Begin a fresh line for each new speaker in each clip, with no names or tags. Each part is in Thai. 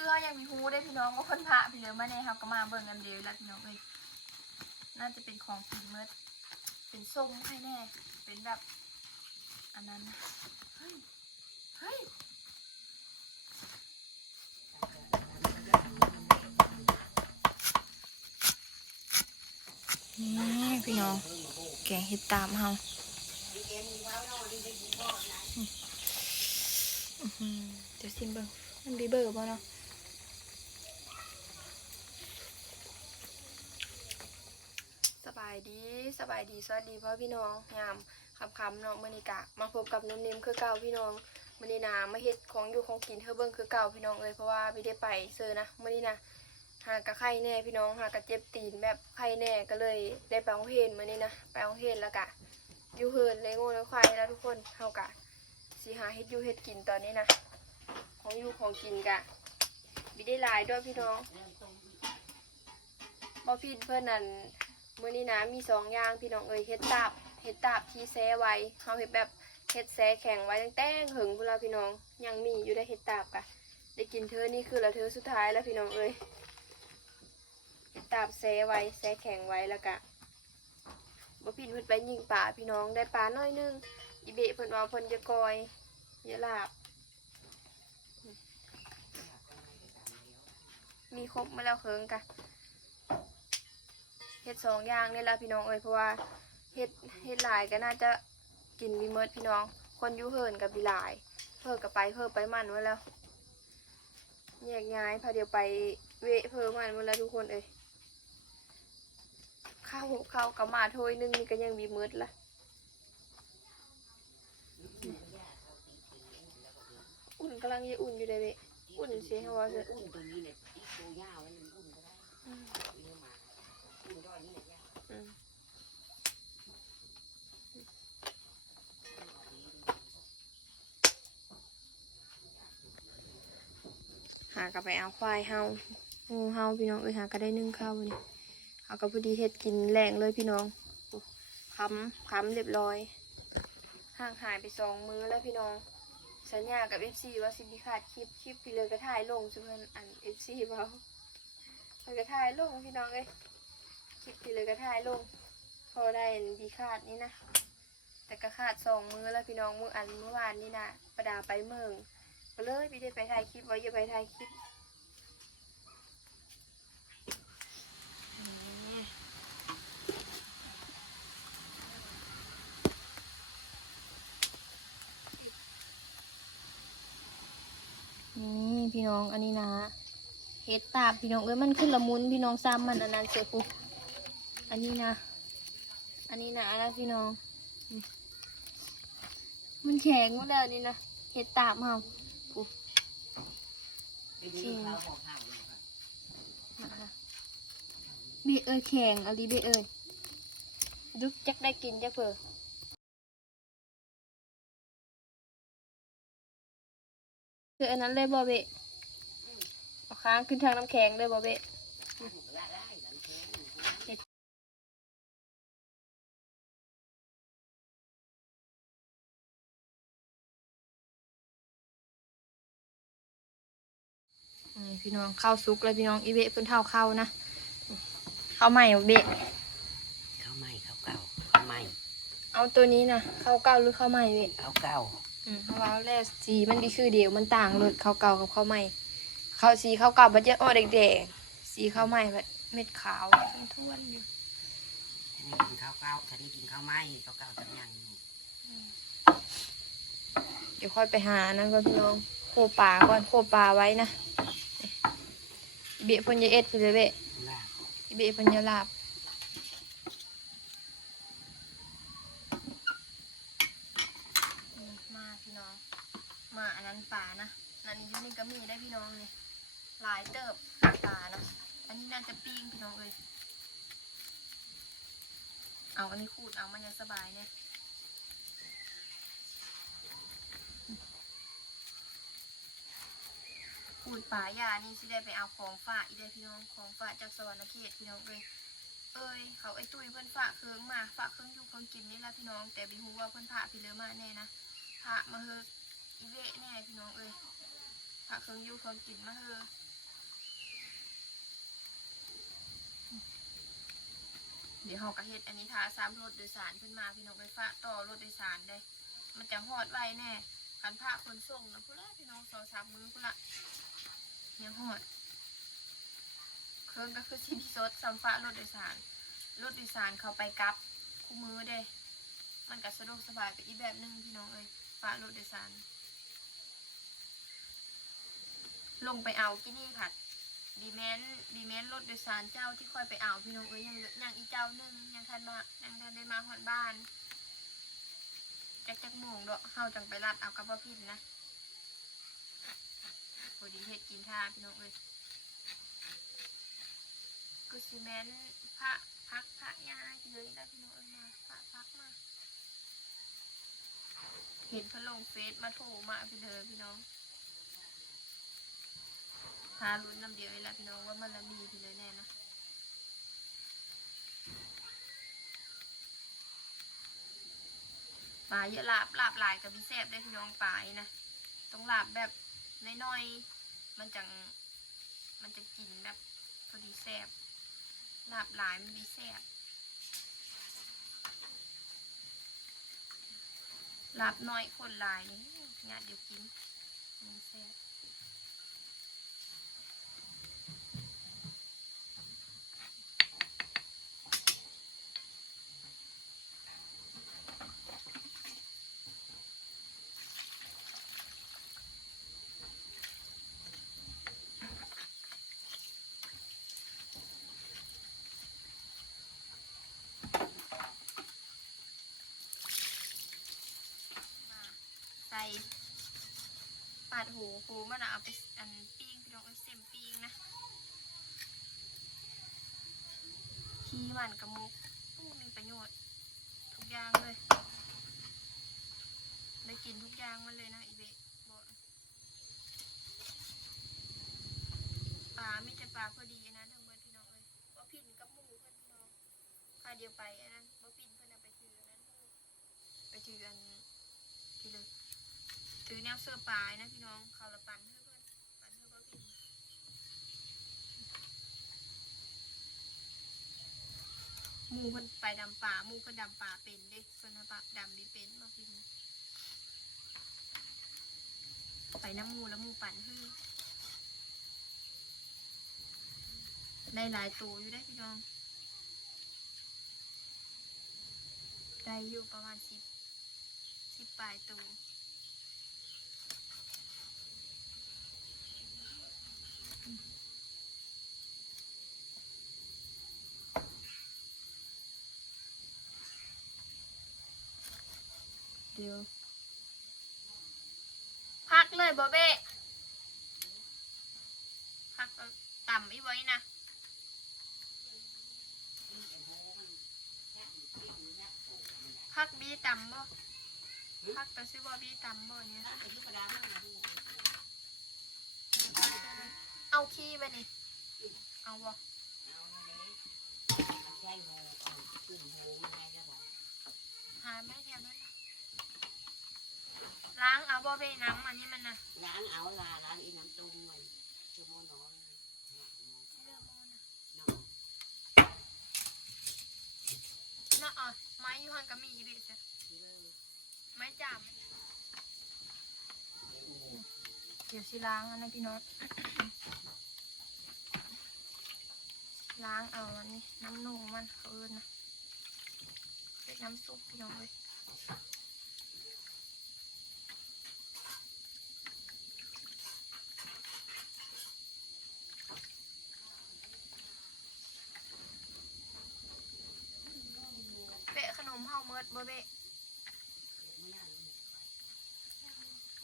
คือเขายังมีฮู้ได้พี่น้องว่าคนพระพี่เลิฟมาแน่ครับก็มาเบิ่งกันเดียวแล้วพี่น้องเอ้ยน่าจะเป็นของกินเมื่อเป็นส้มให้แน่ เป็นแบบ อันนั้นเฮ้ยเฮ้ยนี่พี่น้องแกงเห็ดตามเฮาเดี๋ยวซิมเบิ่งมันบีเบอร์บ่เนาะสบายดีสบายดีสวัสดีพ่อพี่น้องยามคำๆเนาะมือนิกะ มาพบกับนุ่มนิ่มคือเก่าพี่น้องมือนีนะมาเฮ็ดของอยู่ของกินเธอเบิ่งคือเก่าพี่น้องเอ้ยเพราะว่าไม่ได้ไปเซอนะมือนีนะหากะไข้แน่พี่น้องหากะเจ็บตีนแบบไข้แน่ก็เลยได้ไปโรงเรียนมานี่นะไปโรงเรียนแล้วกะอยู่เฮินเลยโง่เลยควายแล้วทุกคนเฮากะสิหาเฮ็ดอยู่เฮ็ดกินตอนนี้นะของอยู่ของกินกะมีได้ลายด้วยพี่น้องบอพี่เพื่อนนั่น มื้อนี้นะมีสองอย่างพี่น้องเอ้ยเฮ็ดตาบเฮ็ดตาบที่แซไว้เฮาเฮ็ดแบบเฮ็ดแซแข็งไว้ตั้งแต่หึงพุ่นละพี่น้อง ยังมีอยู่ได้เฮ็ดตาบกะได้กินเธอนี่คือละเธอสุดท้ายแล้วพี่น้องเอ้ยเห็ดตาบแซไว้แซแข็งไว้แล้วกะบ่พินเพิ่นไปยิงปลาพี่น้องได้ปลาน้อยนึงอีเบะเพิ่นว่าเพิ่นจะกอยเยะลาบ มีครบมาแล้วเคิงกะ เฮ็ดสองอย่างนี่ละพี่น้องเอ้ยเพราะว่าเฮ็ดเฮ็ดหลายก็น่าจะกินมีเมิดพี่น้อง คนยู่เฮินกับบีหลาย เพิ่อกับไปเพิ่อไปมันไว้แล้วแยกย้ายพาเดียวไปเวะเพิ่มมันไว้แล้วทุกคนเอ้ยข้าวข้าวกับมาถ้วยหนึงนี่ก็ยังมีมืดละอุ่นกำลังจะอุ่นอยู่เลยเวอุ่นสิฮะว่าจะ
อุ่นตัวนี้เนี่ยอีกตัวยาวมันอุ่นก็ได้เลี้ยงมาอุ่นยอดนี่แหละยาว
อืม หากลับไปเอาควายเฮางูเฮาพี่น้องเอ้ยหาก็ได้นึ่งข้าวนี่เอาก็พอดีเฮ็ดกินแรงเลยพี่น้องค้ำค้ำเรียบร้อยห่างหายไปสองมื้อแล้วพี่น้องสัญญากับเอฟซีว่าสิมีขาดคลิปคลิปพี่เลยก็ถ่ายลงจุเพิ่นอันเอฟซีเบาเพิ่นก็ถ่ายลงพี่น้องเอ้ย คลิปพี่เลยก็ถ่ายลงพอได้อันบีขาดนี่นะ แต่ก็ขาดสองมือแล้วพี่น้องมืออันเมื่อวานนี่นะประดาไปเมืองก็เลยพี่ได้ไปถ่ายคลิปไว้อย่าไปถ่ายคลิปนี่พี่น้องอันนี้นะเฮ็ดตาบพี่น้องเอ้ยมันขึ้นละมุนพี่น้องซ้ำมันอันนั้นเสือปุ๊ อันนี้นะ อันนี้นะแล้วพี่น้องอืมมันแข็งหมดแล้วนี่นะเห็ดตาบเฮาปุ๊
เลี้ยงเขาบอกห้าวเลยค่ะ
นะคะเบะเอ้ยแข็งอะไรเบะเอ้ยดุกจักได้กินจักเผื่อคืออันนั้นเลยบอเบะเอาค้างขึ้นทางน้ำแข็งเลยบอเบะ
ละ
พี่น้องข้าวซุกเลยพี่น้องอีเบะเพิ่นเท่าข้าวนะข้าวใหม่บ่เบะ
ข้าวใหม่ข้าวเก่าข้าวใหม่
เอาตัวนี้นะข้าวเก่าหรือข้าวใหม่เบะ
ข้าวเก่า
อืมเพราะว่าแรกสีมันดีคือเดียวมันต่างเลยข้าวเก่ากับข้าวใหม่ข้าวสีข้าวเก่ามันจะออกแดงๆสีข้าวใหม่แบบเม็ดขาวท้วนๆอยู่
อันนี้กินข้าวเก่าอันนี้กินข้าวไหม้ข้าวเก่าทั้งอย่างอยู่
เดี๋ยวค่อยไปหานั่นก่อนพี่น้องโคปลาก่อนโคปลาไว้นะ เบียเพิ่นจะเอ็ดไปเลยเบะ
ลาบ
เบียเพิ่นจะลาบมาพี่น้อง มาอันนั้นปลานะอันนี้ยูนี่ก็มีได้พี่น้องนี่หลายเติบปลานะอันนี้น่าจะปิ้งพี่น้องเอ้ยเอาอันนี้ขูดเอามันจะสบายเนี่ย คุณป่ายานี่สิได้ไปเอาของฝากอีเด้พี่น้องของฝากจากสวรรคเขตพี่น้องเลยเอ้ยเขาไอ้ตุ้ยเพื่อนฝากเครื่องมาฝากเครื่องอยู่เครื่องกินนี่แหละพี่น้อง แต่บิฮูว่าเพื่อนพระพี่เลอมาแน่นะพระมาเฮออีเวแน่พี่น้องเอ้ยฝากเครื่องอยู่เครื่องกินมาเฮอเดี๋ยวเขากระเฮ็ดอันนี้ทาซ้ำรถโดยสารขึ้นมาพี่น้องไปฝาต่อรถโดยสารได้ มันจะหอดไวแน่คันพระคนส่งนะพุ่นละพี่น้องสอสามมือพุ่นละ ยังฮอดเครื่องก็คือชิ้นสดสัมฟ้ารถโดยสาร รถโดยสารเขาไปกลับคู่มือเด้ มันก็สะดวกสบายไปอีกแบบหนึงพี่น้องเอ้ยฟ้ารถโดยสาร ลงไปเอาที่นี่ค่ะดีแมนดีแมนรถโดยสารเจ้าที่คอยไปเอาพี่น้องเอ้ยยังอยังอีเจ้านึงยังทันมายังทันได้มาหอดบ้านจักจักโมงดอกเฮาจังไปรัดเอากับพ่อพินนะ พอดีเฮ็ดกินท่าพี่น้องเอ้ยกุสิแมนพระพักพระยาเลยแล้วพี่น้องเอ้ยมาพระพักมา เห็นเขาลงเฟซมาโทรมาพี่เลยพี่น้องหาลุ้นน้ำเดียวนี่แหละพี่น้องว่ามันละมีพี่เลยแน่นะปลาเยอะลาบลาบหลายกับพี่แซบได้พี่น้องปลายนะต้องลาบแบบ น้อยๆ มันจัง มันจะกินแบบพอดีแซบลาบหลายมันดีแซบลาบน้อยคนหลายนี่งานเดียวกินมันแซบ ใส่ปา ดหูครูมันเอาไปอันปิ้งพี่น้องเอาเส้นปิ้งนะขี้มันกับมุกอู้มีประโยชน์ ทุกอย่างเลยได้กินทุกอย่างมันเลยนะอีเบะบอกปลาไม่แต่ปลาพอดีนะทั้งหมดพี่น้องเลยว่าพินกับหมูเพื่อนพี่น้องพาเดียวไปอันนั้นว่าพินเพื่อนเอาไปถืออันนั้นไปถืออันที่เลย ถือแน วเสื้อปลายนะพี่น้องเขาละปันเพื่อนปันเพื่อว่าพินมูเพิ่นไปดำป่ามูเพิ่นดำป่าเป็นเด็กเพิ่นน่ะปะดำดีเป็นมาพินไปน้ำมูแล้วมูปั่นเพื่อได้หลายตัวอยู่ได้พี่น้อง ได้อยู่ประมาณสิบสิบปลายตัว เดี๋ยวพักเลยบอเบ้พักต่ำอีไว้นะพักบีต่ำบ่พักแต่ซื้อบอบีต่ำบ่เนี่ยเอาขี้ไปนี่เอาบ่หาไม่ ล้างเอาบ่เบ้น้ำอันนี้มันนะ
ล้างเอาลาล้างอีน้ำตุ้มไว้ชั่วโมงนอนหนักนอน
เรื่องมันน่ะ
นอน
เนาะอะไม้อยูหันก็มีอีเบจ้ะ
เลย
ไม้จามมันเดี๋ยวสิล้างอันนั้นพี่น้องล้างเอาอันนี้น้ำนุ่มมันเขาเอินนะเป็นน้ำซุปพี่น้องเลยเบะ ดบ่เบะ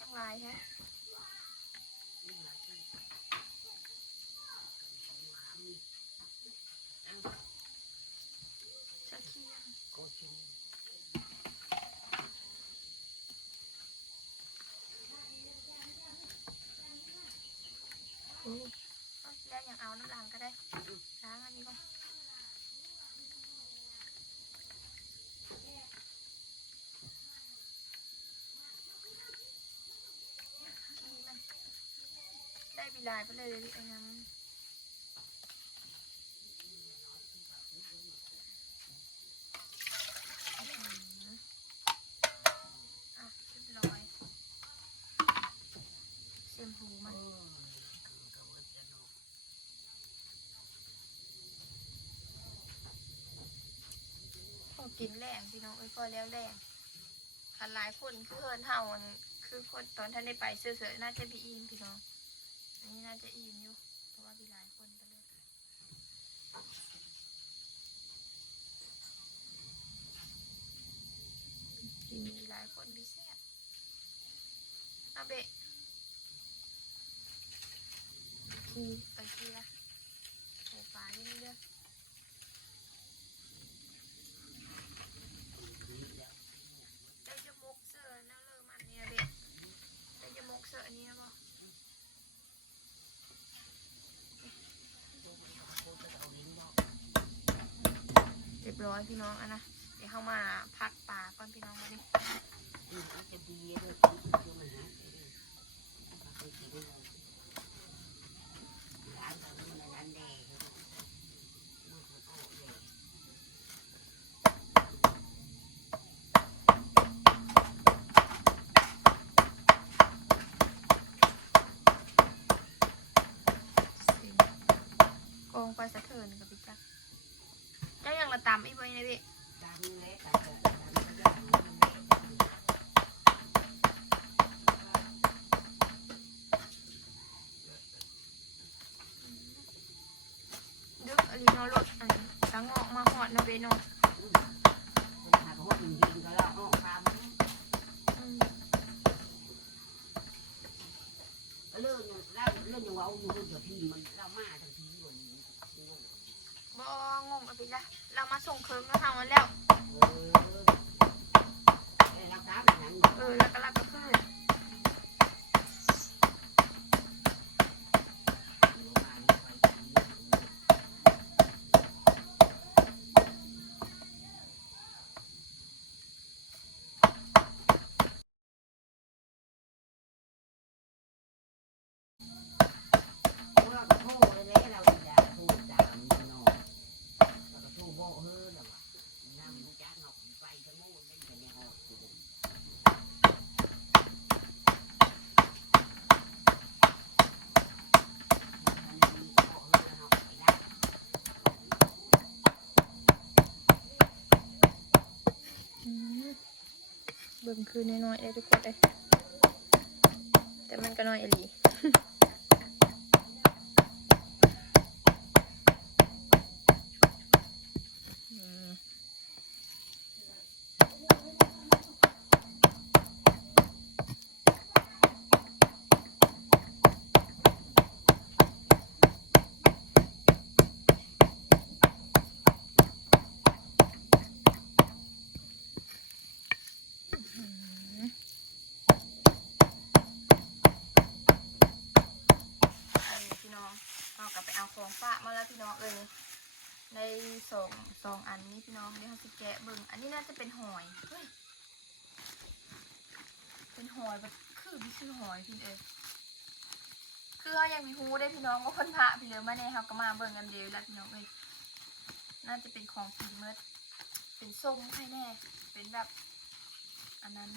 ยั
งลายแท้
ลา
ยไปเลยไอ้ยังเต็มหูมันพอกินแรงพี่น้องเอ้ยพอแล้วแรงหลายคนคือนเฮาคือคนตอนท่านได้ไปเสือๆน่าจะพี่อินพี่น้อง จะอิ่มอยู่เพราะว่ามีหลายคนไปเลยกินมีหลายคนพี่แซ่บอาเบะอืมไปทีละโอ้ฟ้าเรื่อยๆ ได้จะมกเสื้อนั่งเลิกมันเนี่ยเด็กได้จะมกเสื้ออันนี้บ่เรียบร้ อยพี่น้องอะนะ เดี๋ยวเข้ามาพักป่าก่อนพี่น้องมาดิ
จะดีเลยคือมันหาองมันก็โก
งไปสะเทินกับพี่ ก็ยังละตามอีกบ่เนี่ยพี่
ตามนี้แหละตามนี้ตามนี้อย่างนี้
ดึกอลีโนรถอันตั้งงอกมาหอดนะเบน
อนหาเขาจริงๆก็แล้วออกตาม
อืม
เรื่องเล่าเรื่องอย่างว่าอยู่เดี๋ยวพี่มันเล่ามาทันทีอยู่นี่
บ่ เอาไปละเรามาส่งเคิร์มแล้วทำมาแล้ว
เออได้รับตามอย่างนั้น
เออ แล้วก็รับก็คือ
ว่าก็โทษเลยเราอย่าโทษตามนอนแล้วก็โทษโบ้เฮ้อแล้วว่าน้ำมันจะหนอกไปทั้งหมดไม่เป็นยังไงอยู่มันมีโบ้เฮ้อแล้วหนอกไปได้
อืม เบิ่งคือน้อยๆเลยทุกคนเลยแต่มันก็น้อยอลี อืมอืมอันนี้พี่น้องเอากลับไปเอาของฝากมาแล้ว พี่น้องเอ้ยในสองสองอันนี้พี่น้องเดี๋ยวเราจะแกะเบิ่งอันนี้น่าจะเป็นหอยเฮ้ยเป็นหอยแบบคือพี่คือหอยพี่เอยคือเขายังมีฮูได้พี่น้องว่าคนพระพี่เลยมาในเขาก็มาเบิ่งกันเดียวแล้วพี่น้องเอ้ยน่าจะเป็นของกินเมื่อเป็นส้มใช่แน่ เป็นแบบอันนั้น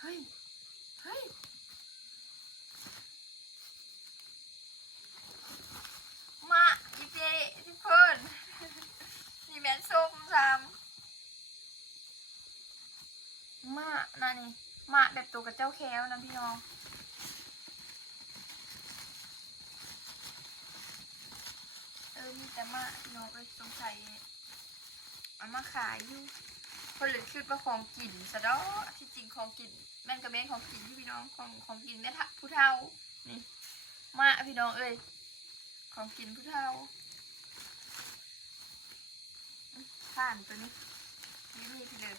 เฮ้ยเฮ้ย มาอีเจที่เพิ่น นี่แม่นส้มซ้ำมา นั่นนี่มาแบบตัวกับเจ้าแควนะพี่น้องเออมีแต่มาพี่น้องเอ้ยสงสัยเอามาขายอยู่เพนเลยคิดว่าของกินซะดอที่จริงของกินแม่นกับแม่นของกินที่พี่น้องของของกินแม่ทะผู้เฒ่านี่มาพี่น้องเอ้ยของกินผู้เฒ่าผ่านตัวนี้นี่นี่พี่เลย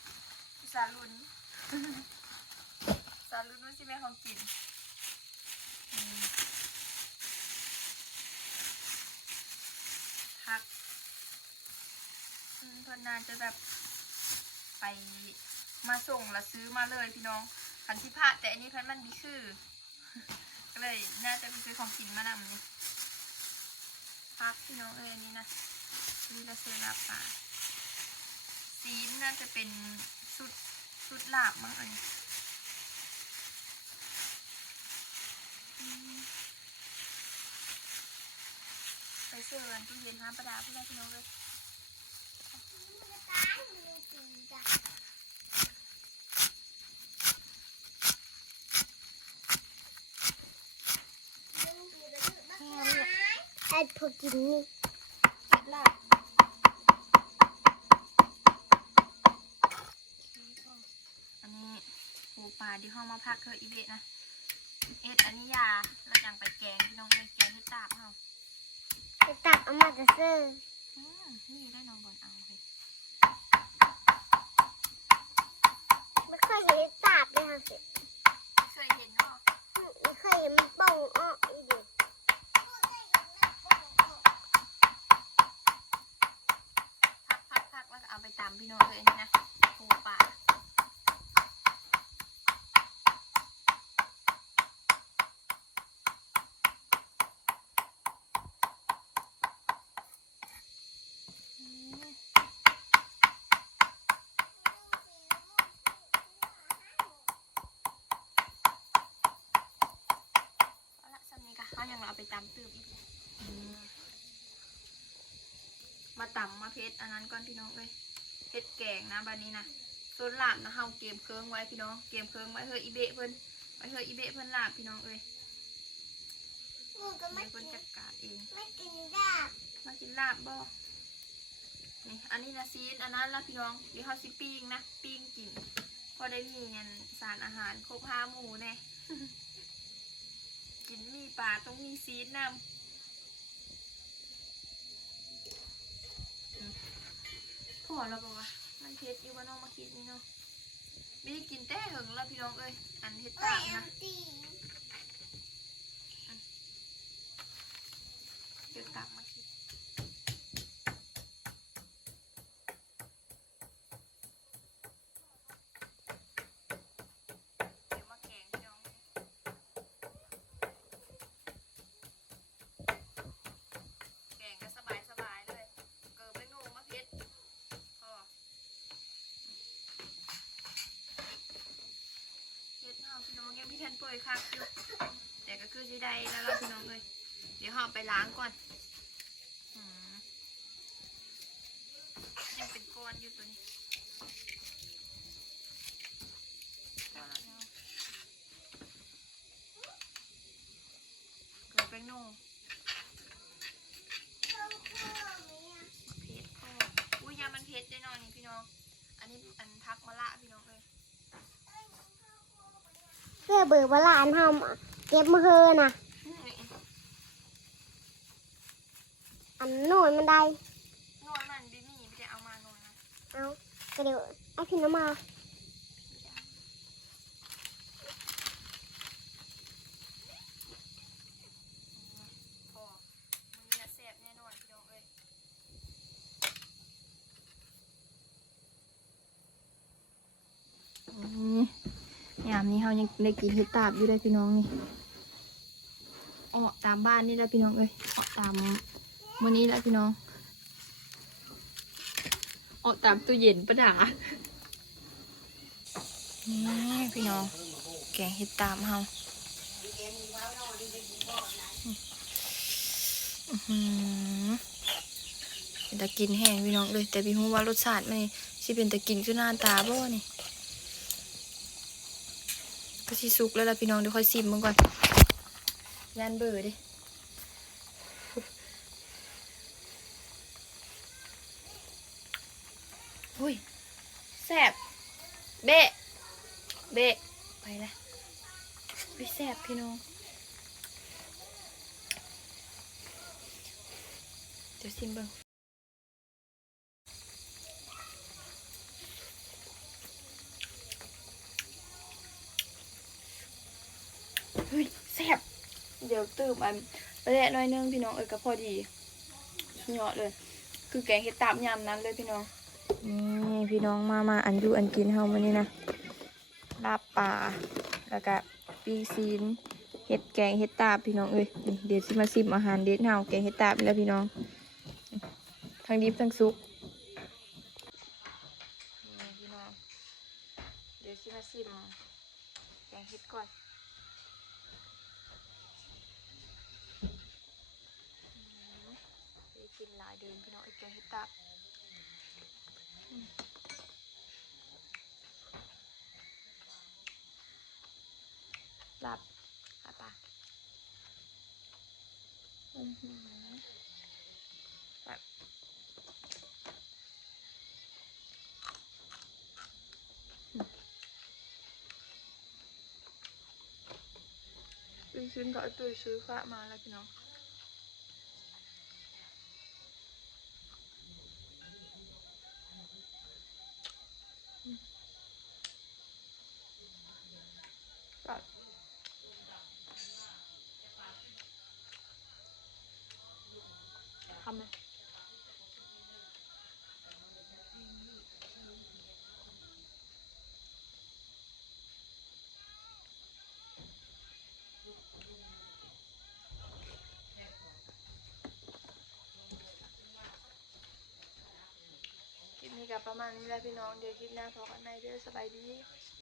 พี่สารุน สารุนว่าสิแม่ของกินพักอืมเพิ่นน่าจะแบบไปมาส่งแล้วซื้อมาเลยพี่น้องคันที่พระแต่อันนี้พิ่นมันมีคือ ก็เลยน่าจะไปซื้อของกินมานำนี่พักพี่น้องเอ้ยอันนี้นะนี่เราซื้อลาบปลาซีนน่าจะเป็น ชุดหลาบมั้งอันนี้ไปเสือนตู้เย็นห้ามประดาพี่ได้พี่น้องเลย
ไอ้พวกกิน
นี่ลาบ ที่ห้องมาพักเคยอีเบะนะเอ็ดอันนี้ยาเราจังไปแกงพี่น้องเลยแกงให้ตาบเฮา
จะตักเอามาจะซื้อ
อืมนี่ได้น้องบอลเอาเลย
ไม่เคยเห็นตาบเลยค่ะสิ
เคยเห็นเนาะ
ไม่เคยเห็นมันป่องอ้ออีเดียว
พักพักพักแล้วก็เอาไปตำพี่น้องเลยอันนี้นะปูปลาอืม เอาละสำนี้ก็เขายังเอาไป ตำตืบอีกมาตำมาเพชรอันนั้นก่อนพี่น้องเลยเพชรแกงนะบันนี้นะส่วนลาบนะเฮาเกมเครื่องไว้พี่น้องเกมเครื่องไว้เฮ้ยอีเบะเพิ่นไว้เฮ้ยอีเบะเพิ่นลาบพี่น้องเอ้ย
กูก็ไม่
เดี๋ยว
กิ
เพิ่น
น
จัดการเอง
ไม่กินดาบ
มากินลาบบ่นี่อันนี้นะซีนอันนั้นละพี่น้องเดี๋ยวเขาสิปิ้งนะปิ้งกินพอได้มีเงินสารอาหารครบห้าหมู่แน่ กินมีปลาต้องมีซีนนำอืมพอแล้วบอกว่ามันเผ็ดอยู่ว่าน้องมาคิดนี่เนาะไม่ได้กินแต่หึงแล้วพี่น้องเอ้ยอันเฮ็ด
โอ้
ตายม
แอ
นะ
มตี
เดี๋ยวตักมาคิดเดี๋ยวมาแกงพี่น้อง แกงก็สบายสบายๆเลย เกิดไม่งูมะเพ็ดพอเพ็ดห่อพี่น้อง ยังพี่แทนเปิดคักอยู่แต่ก็คือสิได้แล้วเราพี่น้องเลยเดี๋ยวห่อไปล้างก่อนอืมยังเป็นก้อนอยู่ตัวนี้เอาละเนาะเกิดเป็นงูเพชรพ่ออุ้ยยามันเพชรได้นอนนี่พี่น้อง อันนี้อันทักมะละพี่น้องเลย
พื่อเบื่อเวลาอันทำเก็บมือเฮือน่ะ
อื้อนี่
อันโน่นมันได้
นวลมันบิมี่ไม่ได้เอามานวลนะ
เอาก็เดี๋ยวเอาขึ้นน้ำมา
พ่อมันนี่แซ่บแน่นอนพี่น้องเอ้ย ยามนี้เขายังได้กินเห็ดตาบอยู่เลยพี่น้องนี่ออกตามบ้านนี่แหละพี่น้องเอ้ยออกตามวันนี้แหละพี่น้องออกตามตู้เย็นประดานี่พี่น้อง แกงเห็ดตามเฮาอือหือเป็นตะกินแห้งพี่น้องเลยแต่พี่ฮู้ว่ารสชาติมันสิเป็นตะกินคือหน้าตาบ่นี่ สิสุกแล้วล่ะพี่น้องเดี๋ยวค่อยซิมมันก่อนย่านเบื่อดิอุ้ยแซบเบะเบะไปละไปแซบพี่น้องเดี๋ยวซิมเบิ่ง เฮ้ยแซ่บเดี๋ยวตื่มอันไปแลหน้อยนึงพี่น้องเอ้ยก็พอดีสุดยอดเลย คือแกงเห็ดตามยำนั้นเลยพี่น้องนี่พี่น้องมามาอันอยู่อันกินเฮามานี่นะลาบปลาแล้วก็ปีกซีนเห็ดแกงเห็ดตาบพี่น้องเอ้ยนี่เดี๋ยวสิมาซิมอาหารเด็ดเฮาแกงเห็ดตาบนี่แหล้วพี่น้อง ทั้งดิบทั้งสุกนี่พี่น้องเดี๋ยวสิมาซิมแกงเห็ดก่อนอืมได้ กินพี่น้องไอ้แกงเห็ดตาบหลับหลับปะอือหือแบบเป็นชิ้นกับไอ้ตุ้ยซื้อฟ้ามาแล้วพี่น้อง ก็ทำไหมคลิปนี้ก็ประ มาณนี้แหละพี่น้อง เดี๋ยวคลิปหน้าพอกันใหม่เด้อสบายดี